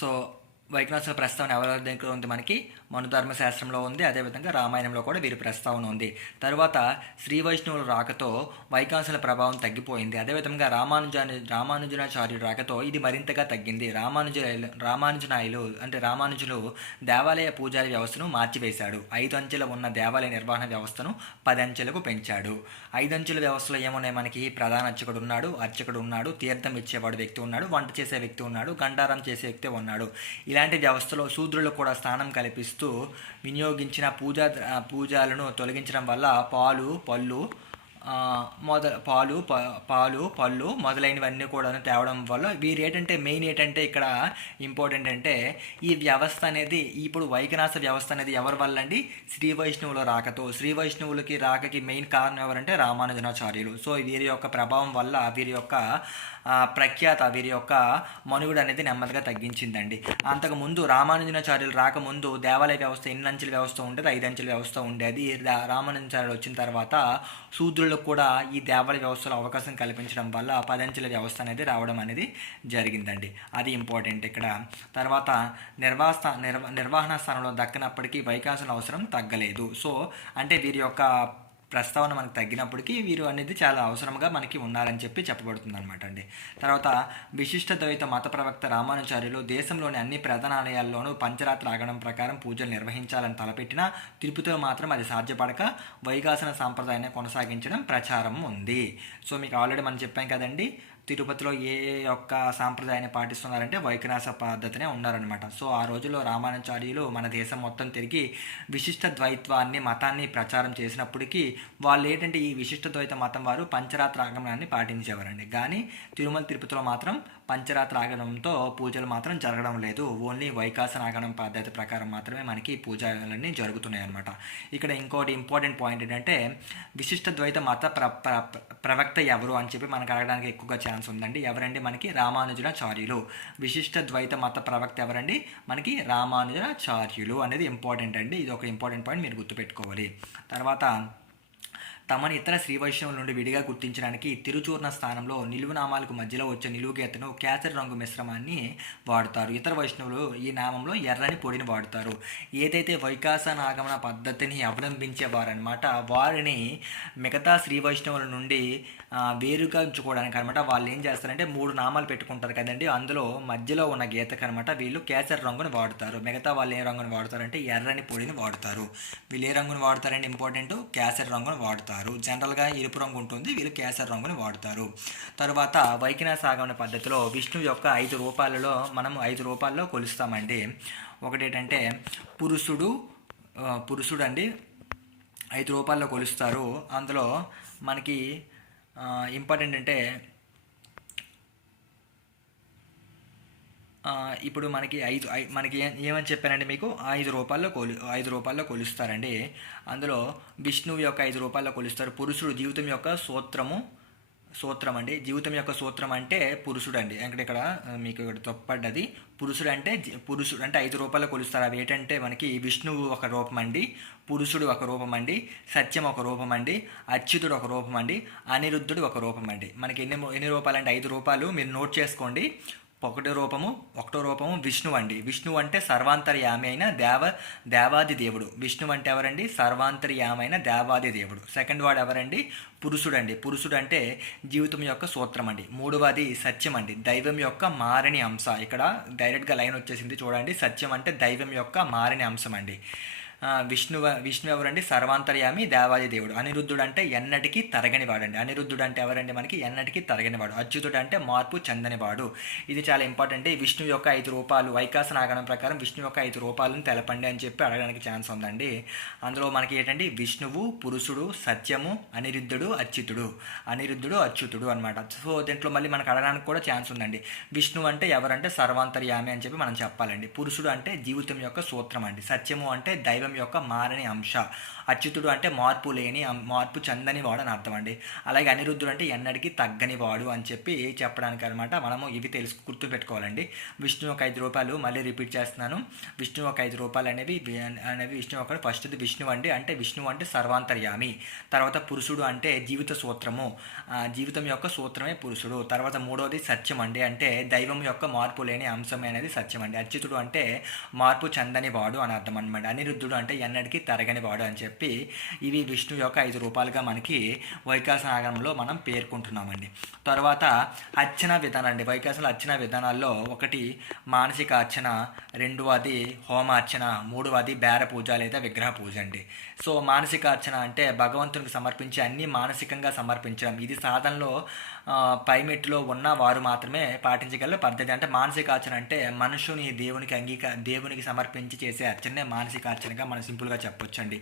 So Vaikhanasa ప్రస్తావన ఎవరి దగ్గర ఉంది? మనకి మనుధర్మశాస్త్రంలో ఉంది. అదేవిధంగా రామాయణంలో కూడా వీరి ప్రస్తావన ఉంది. తర్వాత శ్రీ వైష్ణవుల రాకతో వైఖానసుల ప్రభావం తగ్గిపోయింది. అదేవిధంగా రామానుజనాచార్యుడు రాకతో ఇది మరింతగా తగ్గింది. రామానుజనాయులు అంటే రామానుజులు దేవాలయ పూజారి వ్యవస్థను మార్చివేశాడు. 5 అంచెల ఉన్న దేవాలయ నిర్వహణ వ్యవస్థను 10 అంచెలకు పెంచాడు. 5 అంచెల వ్యవస్థలో ఏమున్నాయి? మనకి ప్రధాన అర్చకుడు ఉన్నాడు, తీర్థం ఇచ్చేవాడు వ్యక్తి ఉన్నాడు, వంట చేసే వ్యక్తి ఉన్నాడు, గండారం చేసే వ్యక్తి ఉన్నాడు. ఇలాంటి వ్యవస్థలో శూద్రులకు కూడా స్థానం కల్పిస్తూ వినియోగించిన పూజలను తొలగించడం వల్ల పళ్ళు మొదలైనవన్నీ కూడా తేవడం వల్ల వీరు మెయిన్ ఇక్కడ ఇంపార్టెంట్ అంటే ఈ వ్యవస్థ అనేది ఇప్పుడు వైఖానస వ్యవస్థ అనేది ఎవరి వల్ల అండి? శ్రీ వైష్ణవుల రాకతో. శ్రీ వైష్ణవులకి రాకకి మెయిన్ కారణం ఎవరంటే రామానుజనాచార్యులు. సో వీరి యొక్క ప్రభావం వల్ల వీరి యొక్క వీరి యొక్క మనుగడ అనేది నెమ్మదిగా తగ్గించిందండి. అంతకుముందు రామానుజనాచార్యులు రాకముందు దేవాలయ వ్యవస్థ 8 అంచెల వ్యవస్థ ఉండేది, 5 అంచెల వ్యవస్థ ఉండేది. రామానుజాచార్యులు వచ్చిన తర్వాత శూద్రులకు కూడా ఈ దేవాలయ వ్యవస్థలో అవకాశం కల్పించడం వల్ల 10 అంచెల వ్యవస్థ అనేది రావడం అనేది జరిగిందండి. అది ఇంపార్టెంట్ ఇక్కడ. తర్వాత నిర్వహణ స్థానంలో దక్కనప్పటికీ వైఖానసుల అవసరం తగ్గలేదు. సో అంటే వీరి యొక్క ప్రస్తావన మనకు తగ్గినప్పటికీ వీరు అనేది చాలా అవసరంగా మనకి ఉన్నారని చెప్పి చెప్పబడుతుంది అనమాట అండి. తర్వాత విశిష్ట ద్వైత మత ప్రవక్త రామానుచార్యులు దేశంలోని అన్ని ప్రధాన ఆలయాల్లోనూ పంచరాత్ర ఆగమనం ప్రకారం పూజలు నిర్వహించాలని తలపెట్టిన తిరుపతిలో మాత్రం అది సాధ్యపడక వైఖానస సాంప్రదాయాన్ని కొనసాగించడం ప్రచారం ఉంది. సో మీకు ఆల్రెడీ మనం చెప్పాం కదండి, తిరుపతిలో ఏ యొక్క సాంప్రదాయాన్ని పాటిస్తున్నారంటే వైఖానస పద్ధతినే ఉన్నారనమాట. సో ఆ రోజుల్లో రామానుచార్యులు మన దేశం మొత్తం తిరిగి విశిష్ట ద్వైత్వాన్ని మతాన్ని ప్రచారం చేసినప్పటికీ వాళ్ళు ఈ విశిష్ట ద్వైత మతం వారు పంచరాత్ర ఆగమనాన్ని పాటించేవారండి. కానీ తిరుమల తిరుపతిలో మాత్రం పంచరాత్ర ఆగమనంతో పూజలు మాత్రం జరగడం లేదు. ఓన్లీ వైఖానస ఆగమనం పద్ధతి ప్రకారం మాత్రమే మనకి పూజలన్నీ జరుగుతున్నాయి అనమాట. ఇక్కడ ఇంకోటి ఇంపార్టెంట్ పాయింట్ ఏంటంటే విశిష్ట ద్వైత మత ప్రవక్త ఎవరు అని చెప్పి మనకు అడగడానికి ఎక్కువగా ఛాన్స్ ఉందండి. ఎవరండి? మనకి రామానుజనాచార్యులు. విశిష్ట ద్వైత మత ప్రవక్త ఎవరండి? మనకి రామానుజనాచార్యులు అనేది ఇంపార్టెంట్ అండి. ఇది ఒక ఇంపార్టెంట్ పాయింట్ మీరు గుర్తుపెట్టుకోవాలి. తర్వాత తమని ఇతర శ్రీ వైష్ణవుల నుండి విడిగా గుర్తించడానికి తిరుచూర్ణ స్థానంలో నిలువునామాలకు మధ్యలో వచ్చే నిలువుగీతను కేసరి రంగు మిశ్రమాన్ని వాడుతారు. ఇతర వైష్ణవులు ఈ నామంలో ఎర్రని పొడిని వాడుతారు. ఏదైతే వైఖానస ఆగమన పద్ధతిని అవలంబించేవారనమాట వారిని మిగతా శ్రీ వైష్ణవుల నుండి వేరుగా ఉంచుకోవడానికి అనమాట వాళ్ళు ఏం చేస్తారంటే 3 నామాలు పెట్టుకుంటారు కదండి, అందులో మధ్యలో ఉన్న గీతకు అనమాట వీళ్ళు కేసరి రంగుని వాడుతారు. మిగతా వాళ్ళు ఏ రంగుని వాడుతారంటే ఎర్రని పొడిని వాడుతారు. వీళ్ళు ఏ రంగుని వాడుతారంటే ఇంపార్టెంట్, కేసరి రంగుని వాడుతారు. జనరల్గా ఎరుపు రంగు ఉంటుంది, వీళ్ళు కేసరి రంగుని వాడుతారు. తర్వాత వైఖానస ఆగమన పద్ధతిలో విష్ణువు యొక్క 5 రూపాలలో మనం 5 రూపాల్లో కొలుస్తామండి. ఒకటి ఏంటంటే పురుషుడు అండి 5 రూపాల్లో కొలుస్తారు. అందులో మనకి ఇంపార్టెంట్ అంటే ఇప్పుడు మనకి మనకి ఏమని చెప్పానండి మీకు 5 రూపాల్లో కొలుస్తారండి. అందులో విష్ణువు యొక్క 5 రూపాల్లో కొలుస్తారు. పురుషుడు జీవితం యొక్క సూత్రం అండి. జీవితం యొక్క సూత్రం అంటే పురుషుడు అండి. ఇక్కడ మీకు ఇక్కడ తప్పడ్డది. పురుషుడు అంటే 5 రూపాల్లో కొలుస్తారు. అవి ఏంటంటే మనకి విష్ణువు ఒక రూపం అండి, పురుషుడు ఒక రూపం అండి, సత్యం ఒక రూపం అండి, అచ్యుతుడు ఒక రూపం అండి, అనిరుద్ధుడు ఒక రూపం అండి. మనకి ఎన్ని రూపాలు అంటే 5 రూపాలు మీరు నోట్ చేసుకోండి. ఒకటో రూపము విష్ణువు అండి. విష్ణువు అంటే సర్వాంతర్యామి అయిన దేవాది దేవుడు. విష్ణువు అంటే ఎవరండి? సర్వాంతర్యామి అయిన దేవాది దేవుడు. సెకండ్ వాడు ఎవరండి? పురుషుడు అండి. పురుషుడు అంటే జీవితం యొక్క సూత్రం అండి. మూడవది సత్యం అండి, దైవం యొక్క మారని అంశ. ఇక్కడ డైరెక్ట్గా లైన్ వచ్చేసింది చూడండి. సత్యం అంటే దైవం యొక్క మారని అంశం అండి. విష్ణు ఎవరండి? సర్వాంతర్యామి దేవాది దేవుడు. అనిరుద్ధుడు అంటే ఎన్నటికీ తరగని వాడండి. అనిరుద్ధుడు అంటే ఎవరండి? మనకి ఎన్నటికీ తరగని వాడు. అచ్యుతుడు అంటే మార్పు చెందనివాడు. ఇది చాలా ఇంపార్టెంట్. విష్ణు యొక్క 5 రూపాలు వైఖానస ఆగమనం ప్రకారం విష్ణు యొక్క 5 రూపాలను తెలపండి అని చెప్పి అడగడానికి ఛాన్స్ ఉందండి. అందులో మనకి ఏంటంటే విష్ణువు, పురుషుడు, సత్యము, అనిరుద్ధుడు, అచ్యుతుడు అనమాట. సో దీంట్లో మళ్ళీ మనకు అడగడానికి కూడా ఛాన్స్ ఉందండి. విష్ణువు అంటే ఎవరంటే సర్వాంతర్యామి అని చెప్పి మనం చెప్పాలండి. పురుషుడు అంటే జీవితం యొక్క సూత్రం అండి. సత్యము అంటే దైవం దైవం యొక్క మారని అంశ. అచ్యుతుడు అంటే మార్పు లేని మార్పు చెందని వాడు అని అర్థం అండి. అలాగే అనిరుద్ధుడు అంటే ఎన్నటికీ తగ్గని వాడు అని చెప్పి చెప్పడానికి అనమాట. మనము ఇవి గుర్తుపెట్టుకోవాలండి. విష్ణు యొక్క 5 రూపాయలు మళ్ళీ రిపీట్ చేస్తున్నాను. విష్ణు యొక్క 5 రూపాయలు అనేవి విష్ణు యొక్క ఫస్ట్ది విష్ణువు అండి. అంటే విష్ణువు అంటే సర్వాంతర్యామి. తర్వాత పురుషుడు అంటే జీవిత సూత్రము, జీవితం యొక్క సూత్రమే పురుషుడు. తర్వాత మూడవది సత్యం అండి. అంటే దైవం యొక్క మార్పు లేని అంశం అనేది సత్యం అండి. అచ్యుతుడు అంటే మార్పు చెందని వాడు అని అర్థం అనమాట. అనిరుద్ధుడు అంటే ఎన్నటికీ తరగని వాడు అని చెప్పి ఇవి విష్ణు యొక్క 5 రూపాయలుగా మనకి వైఖాసనాగరంలో మనం పేర్కొంటున్నామండి. తర్వాత అర్చన విధానం అండి. వైఖాసనలో అర్చన విధానాల్లో ఒకటి మానసిక అర్చన, రెండవది హోమార్చన, మూడవది బేర పూజ లేదా విగ్రహ పూజ అండి. సో మానసిక అర్చన అంటే భగవంతునికి సమర్పించి అన్నీ మానసికంగా సమర్పించడం. ఇది సాధనలో పైమెట్టులో ఉన్న వారు మాత్రమే పాటించగల పద్ధతి. అంటే మానసిక అర్చన అంటే మనుషుని దేవునికి సమర్పించి చేసే అర్చనే మానసిక అర్చనగా మనం సింపుల్గా చెప్పొచ్చండి.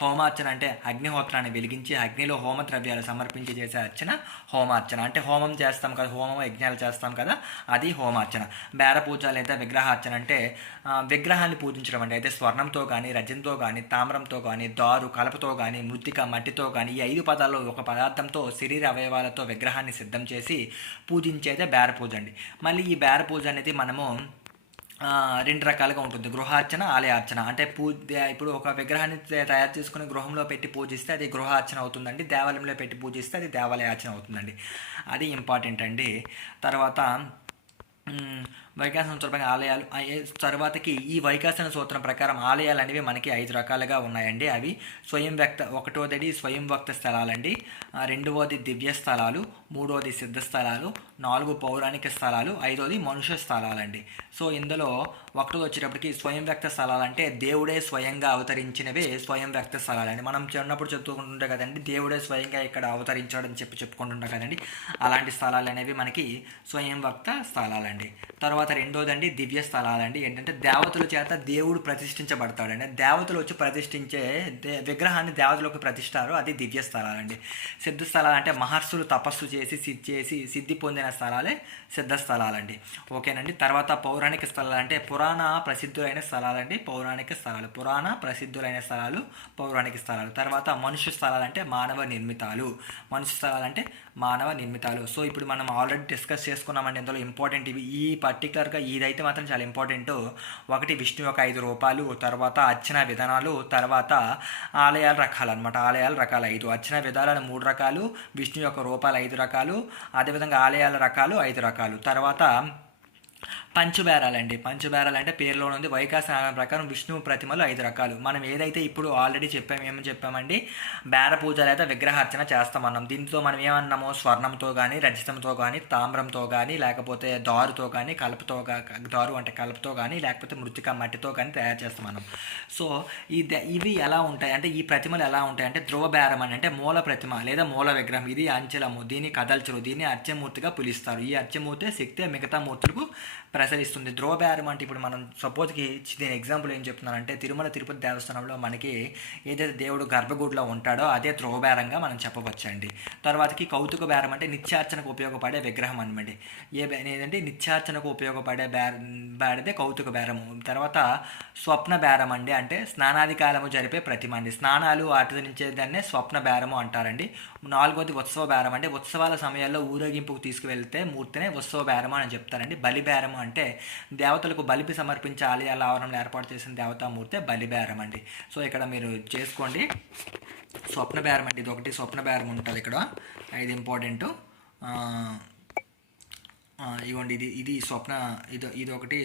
హోమార్చన అంటే అగ్నిహోత్రాన్ని వెలిగించి అగ్నిలో హోమ ద్రవ్యాలు సమర్పించి చేసే అర్చన హోమార్చన. అంటే హోమం చేస్తాం కదా, హోమం యజ్ఞాలు చేస్తాం కదా, అది హోమార్చన. బేర పూజ లేదా విగ్రహార్చన అంటే విగ్రహాన్ని పూజించడం అండి. అయితే స్వర్ణంతో కానీ, రజంతో కానీ, తామ్రంతో కానీ, దారు కలపతో కానీ, మృత్తిక మట్టితో కానీ, ఈ 5 పదాల్లో ఒక పదార్థంతో శరీర అవయవాలతో విగ్రహాన్ని సిద్ధం చేసి పూజించేదే బేర పూజ అండి. మళ్ళీ ఈ బేర పూజ అనేది మనము 2 రకాలుగా ఉంటుంది. గృహార్చన, ఆలయార్చన. అంటే ఇప్పుడు ఒక విగ్రహాన్ని తయారు చేసుకుని గృహంలో పెట్టి పూజిస్తే అది గృహార్చన అవుతుందండి. దేవాలయంలో పెట్టి పూజిస్తే అది దేవాలయార్చన అవుతుందండి. అది ఇంపార్టెంట్ అండి. తర్వాత వైఖాసన సూత్రం ఆలయాలు తర్వాతకి ఈ వైఖాసన సూత్రం ప్రకారం ఆలయాలు అనేవి మనకి 5 రకాలుగా ఉన్నాయండి. అవి స్వయం వ్యక్త, ఒకటోది స్వయం వ్యక్త స్థలాలండి, రెండవది దివ్య స్థలాలు, మూడవది సిద్ధ స్థలాలు, 4 పౌరాణిక స్థలాలు, 5వది మనుష్య స్థలాలండి. సో ఇందులో ఒకటోది వచ్చేటప్పటికి స్వయం వ్యక్త స్థలాలు అంటే దేవుడే స్వయంగా అవతరించినవే స్వయం వ్యక్త స్థలాలండి. మనం చిన్నప్పుడు చెప్పుకుంటుంటాం కదండి, దేవుడే స్వయంగా ఇక్కడ అవతరించాడని చెప్పుకుంటుంటాం కదండి. అలాంటి స్థలాలు అనేవి మనకి స్వయం వ్యక్త స్థలాలండి. తర్వాత రెండోదండి దివ్య స్థలాలండి. ఏంటంటే దేవతల చేత దేవుడు ప్రతిష్ఠించబడతాడండి. దేవతలు వచ్చి ప్రతిష్ఠించే విగ్రహాన్ని దేవతలకు ప్రతిష్టారు, అది దివ్య స్థలాలండి. సిద్ధ స్థలాలు అంటే మహర్షులు తపస్సు చేసి సిద్ధి పొందిన స్థలాలే సిద్ధ స్థలాలండి. ఓకేనండి. తర్వాత పౌరాణిక స్థలాలు అంటే పురాణ ప్రసిద్ధులైన స్థలాలండి. పౌరాణిక స్థలాలు పురాణ ప్రసిద్ధులైన స్థలాలు పౌరాణిక స్థలాలు. తర్వాత మనుష్య స్థలాలు అంటే మానవ నిర్మితాలు. మనుష్య స్థలాలు అంటే మానవ నిర్మితాలు. సో ఇప్పుడు మనం ఆల్రెడీ డిస్కస్ చేసుకున్నామండి. ఇందులో ఇంపార్టెంట్ ఇవి, ఈ పర్టికులర్గా ఇదైతే మాత్రం చాలా ఇంపార్టెంట్. ఒకటి విష్ణు యొక్క 5 రూపాయలు, తర్వాత అర్చన విధానాలు, తర్వాత ఆలయాల రకాలు అనమాట. ఆలయాల రకాలు 5, అర్చన విధానాలు 3 రకాలు, విష్ణు యొక్క రూపాయలు 5 రకాలు, అదేవిధంగా ఆలయాల రకాలు 5 రకాలు. తర్వాత పంచబేరాలండి. పంచబేరాలు అంటే పేరులో ఉంది. వైఖాసన ప్రకారం విష్ణువు ప్రతిమలు 5 రకాలు. మనం ఏదైతే ఇప్పుడు ఆల్రెడీ ఏమని చెప్పామండి, బేర పూజ లేదా విగ్రహార్చన చేస్తామన్నాం. దీంతో మనం ఏమన్నాము, స్వర్ణంతో కానీ, రజతంతో కానీ, తామ్రంతో కానీ, లేకపోతే దారుతో కానీ, దారు అంటే కలపతో కానీ, లేకపోతే మృతిక మట్టితో కానీ తయారు చేస్తామన్నాం. సో ఇవి ఎలా ఉంటాయి అంటే, ఈ ప్రతిమలు ఎలా ఉంటాయి అంటే ధ్రువ బేరం అని, అంటే మూల ప్రతిమ లేదా మూల విగ్రహం. ఇది అంచెలము, దీన్ని కదల్చరు, దీన్ని అర్చమూర్తిగా పిలుస్తారు. ఈ అర్చమూర్తి శక్తి మిగతా మూర్తులకు ప్రసరిస్తుంది. ధ్రువబేరం అంటే ఇప్పుడు మనం సపోజ్కి దీని ఎగ్జాంపుల్ ఏం చెప్తున్నానంటే, తిరుమల తిరుపతి దేవస్థానంలో మనకి ఏదైతే దేవుడు గర్భగుడిలో ఉంటాడో అదే ధ్రువబేరంగా మనం చెప్పవచ్చండి. తర్వాతకి కౌతుక బేరం అంటే నిత్యార్చనకు ఉపయోగపడే విగ్రహం అనమాట. ఏదంటే నిత్యార్చనకు ఉపయోగపడే బేరదే కౌతుక బేరము. తర్వాత స్వప్న బేరం అండి, అంటే స్నానాది కాలము జరిపే ప్రతిమ అండి. స్నానాలు ఆచరించేదాన్నే స్వప్న బేరము అంటారండి. 4వది ఉత్సవ బేరం అంటే ఉత్సవాల సమయాల్లో ఊరేగింపుకు తీసుకువెళ్తే మూర్తినే ఉత్సవ బేరము అని చెప్తారండి. బలి బేరము అంటే దేవతలకు బలిపి సమర్పించే ఆలయాల ఆవరణలో ఏర్పాటు చేసిన దేవతామూర్తే బలిబేరం అండి. సో ఇక్కడ మీరు చేసుకోండి. స్వప్న బేరం అండి, ఇది ఒకటి స్వప్న బేరం ఉంటుంది ఇక్కడ, ఇది ఇంపార్టెంట్. ఇవ్వండి, ఇది స్వప్న, ఇది ఒకటి.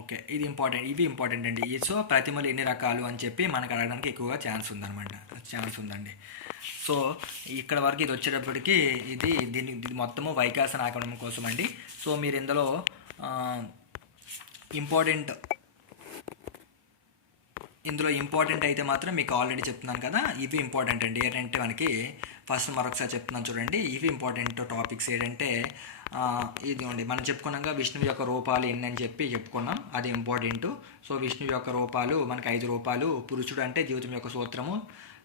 ఓకే, ఇది ఇంపార్టెంట్, ఇవి ఇంపార్టెంట్ అండి. సో ప్రతిమలు ఎన్ని రకాలు అని చెప్పి మనకు అడగడానికి ఎక్కువగా ఛాన్స్ ఉందండి. సో ఇక్కడ వరకు ఇది వచ్చేటప్పటికి ఇది మొత్తము వైఖాసన ఆగమనం కోసం అండి. సో మీరు ఇందులో ఇంపార్టెంట్ అయితే మాత్రం మీకు ఆల్రెడీ చెప్తున్నాను కదా, ఇవి ఇంపార్టెంట్ అండి. ఏంటంటే మనకి ఫస్ట్ మరొకసారి చెప్తున్నాను చూడండి, ఇవి ఇంపార్టెంట్ టాపిక్స్. ఏంటంటే ఇదిగోండి, మనం చెప్పుకున్నాక విష్ణువు యొక్క రూపాలు ఎన్ని అని చెప్పి చెప్పుకున్నాం, అది ఇంపార్టెంట్. సో విష్ణువు యొక్క రూపాలు మనకి 5 రూపాలు. పురుషుడు అంటే జీవితం యొక్క సూత్రము,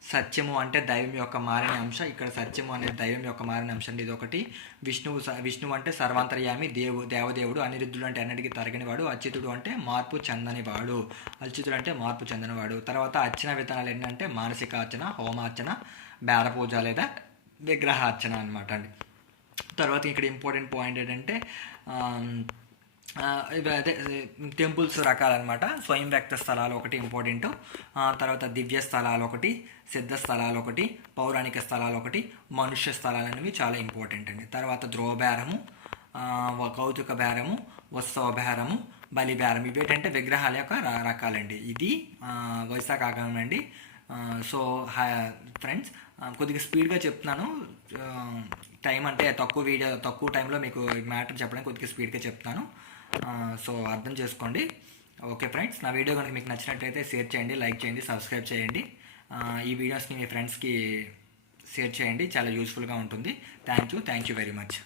సత్యము అంటే దైవం యొక్క మారిన అంశ. ఇక్కడ సత్యము అనేది దైవం యొక్క మారిన అంశం అండి. ఇది ఒకటి. విష్ణువు అంటే సర్వాంతర్యామి, దేవదేవుడు. అనిరుద్ధుడు అంటే అన్నిటికీ తరగనివాడు. అచ్యుతుడు అంటే మార్పు చెందనివాడు. అచ్యుతుడు అంటే మార్పు చెందనివాడు. తర్వాత అర్చన విధానాలు ఏంటంటే మానసిక అర్చన, హోమార్చన, బేర పూజ లేదా విగ్రహార్చన అనమాట అండి. తర్వాత ఇక్కడ ఇంపార్టెంట్ పాయింట్ ఏంటంటే అదే టెంపుల్స్ రకాలన్నమాట. స్వయం వ్యక్త స్థలాలు ఒకటి ఇంపార్టెంట్. తర్వాత దివ్య స్థలాలు ఒకటి, సిద్ధ స్థలాలు ఒకటి, పౌరాణిక స్థలాలు ఒకటి, మనుష్య స్థలాలు అనేవి చాలా ఇంపార్టెంట్ అండి. తర్వాత ధ్రువబేరము, కౌతుక బేరము, ఉత్సవ బేరము, బలి బేరం. ఇవి ఏంటంటే విగ్రహాల యొక్క రకాలండి. ఇది వైశాఖ ఆగమనం అండి. సో ఫ్రెండ్స్, కొద్దిగా స్పీడ్గా చెప్తున్నాను. టైం అంటే తక్కువ టైంలో మీకు మ్యాటర్ చెప్పడానికి కొద్దిగా స్పీడ్గా చెప్తాను. సో అర్థం చేసుకోండి. ఓకే ఫ్రెండ్స్, నా వీడియో కనుక మీకు నచ్చినట్లయితే షేర్ చేయండి, లైక్ చేయండి, సబ్స్క్రైబ్ చేయండి. ఈ వీడియోస్ని మీ ఫ్రెండ్స్కి షేర్ చేయండి, చాలా యూస్ఫుల్గా ఉంటుంది. Thank you very much.